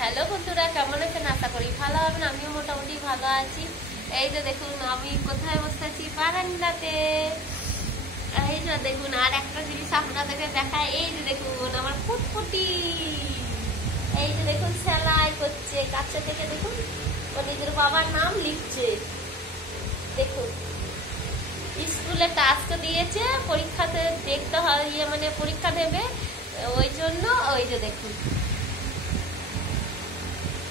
Hello বন্ধুরা, কেমন আছেন? আশা করি ভালো হবেন। আমিও মোটামুটি ভালো আছি। এই যে দেখুন, আমি কোথায় বসে আছি? বারান্দাতে। এই যে দেখুন, আর একটা জিনিস আপনাদেরকে দেখায়। এই যে দেখুন, আমার ফুটফুটি এই যে দেখুন সেলাই করছে। কাছে থেকে দেখুন, ও নিজের বাবার নাম লিখছে। দেখুন, স্কুলে টাস্ক দিয়েছে, পরীক্ষাতে দেখতে হয়, মানে পরীক্ষা দেবে, ওই জন্য ওই যে দেখুন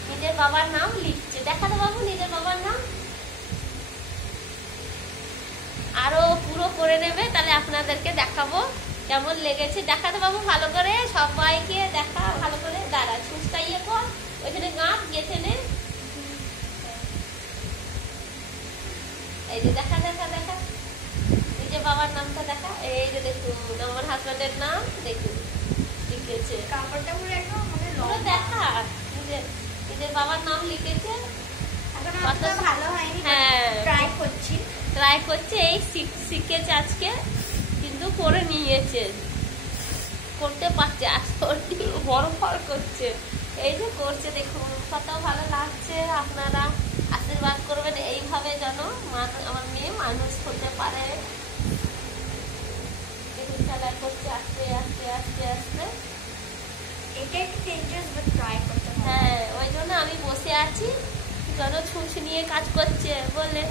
নিজের বাবার নাম লিখছে। দেখাতে বাবু নিজের বাবার নাম। আরো পুরো করে নেবে, তাহলে আপনাদেরকে দেখাবো কেমন লেগেছে। দেখাতে বাবু ভালো করে, সবাইকে দেখা ভালো করে। দাঁড়া, ছুঁচটা ইয়ে কর, ওইখানে গাঁট গেছে নে। এই যে দেখা দেখা দেখা নিজের বাবার নামটা দেখা। এই যে দেখুন, আমার হাজবেন্ডের নাম দেখুন লিখেছে। কাপড়টা পুরো একদম মানে পুরো দেখা, নিজের বাবার নাম লিখেছে। এখন ভালো হয়নি, হ্যাঁ, ট্রাই করছি। ট্রাই করছে, এই শিখেছে আজকে, কিন্তু করে নিয়েছে, করতে পারছে। আজকে বড় ফল করছে, এই যে করছে দেখুন, কত ভালো লাগছে। আপনারা আশীর্বাদ করবেন এইভাবে যেন আমার মেয়ে মানুষ হতে পারে। দেখুন খেলা করছে আস্তে আস্তে আস্তে আস্তে। এটা একটু ডেঞ্জারাস, বাট ট্রাই করতে হবে। হ্যাঁ, ওই জন্য আমি বসে আছি, যেন ছুঁচ নিয়ে কাজ করছে বলে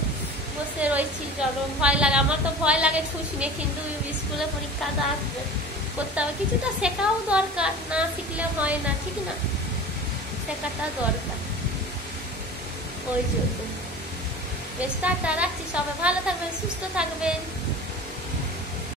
বসে রয়েছি। যেন ভয় লাগে, আমার তো ভয় লাগে ছুঁচ নিয়ে, কিন্তু স্কুলে পরীক্ষাটা আসবে, করতে হবে। কিছুটা শেখাও দরকার, না শিখলে হয় না, ঠিক না? শেখাটা দরকার, ওই জন্য। বেশ, টাটা, রাখছি। সবাই ভালো থাকবেন, সুস্থ থাকবেন।